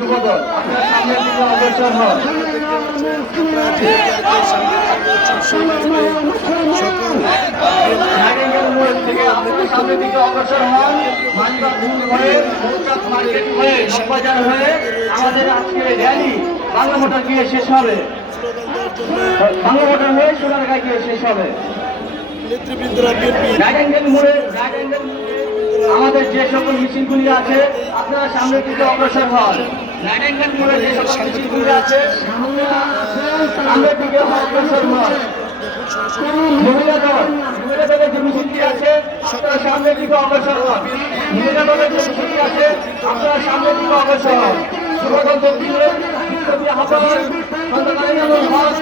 যুবদল সামনের দিকে অগ্রসর হন। থেকে আপনারা সামনের দিকে অগ্রসর হন। মালিবাগ মোড় হয়ে মৌচাক মার্কেট হয়ে নবাজার হয়ে আমাদের আজকের র্যালি বাংলা মোটর গিয়ে শেষ হবে। বাংলা মোটর হয়ে সোনারগাঁ গিয়ে শেষ হবে। নেতৃবৃন্দরা বিএনপি রাইট মোড়ে রাইট আমাদের যে সকল মিছিলগুলি আছে আপনারা সামনের দিকে অগ্রসর হন। রাইট অ্যাঙ্গেল মোড়ে যে সকল মিছিলগুলি আছে সামনের দিকে অগ্রসর হন মহিলা দল মহিলা দলের যে মিছিলটি আছে আপনারা সামনের দিকে অগ্রসর হন মহিলা দলের আছে আপনারা সামনের দিকে অগ্রসর হন শুভগন্ধ দিলে বিপ্লবী আহ্বান সন্তান এবং হক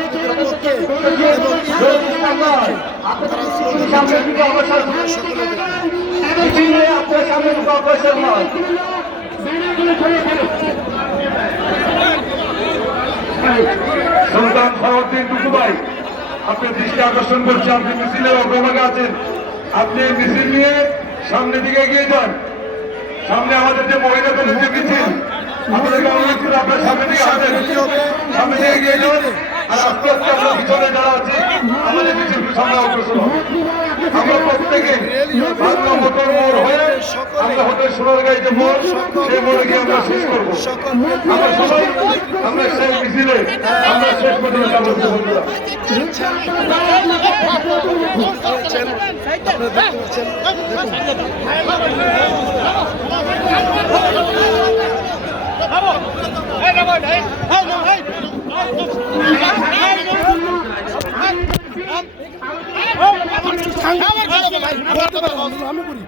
আপনারা সামনের দিকে অগ্রসর হন মিছিলে আপনার সামনে দিকে অগ্রসর হন সুলতান ফরউদ্দিন টুকুবাই, আপনি দৃষ্টি আকর্ষণ করছি আপনি মিছিলের অগ্রভাগে আছেন। আপনি মিছিল নিয়ে সামনের দিকে এগিয়ে যান। সামনে আমাদের যে মহিলা দলের যে মিছিল, আপনার সামনে দিকে আসেন। সামনে দিকে এগিয়ে যান। আর আস্তে আস্তে আমরা পিছনে যারা আছি, আমাদের সামনে অগ্রসর আমরা প্রত্যেকে বাংলা মোটর মোড় হয়ে আমরা হোটেল যে মোড় সেই মোড়ে গিয়ে আমরা শেষ করব। আমরা সবাই আমরা সেই মিছিলে আমরা শেষ পর্যন্ত যাব বন্ধুরা। আমি করি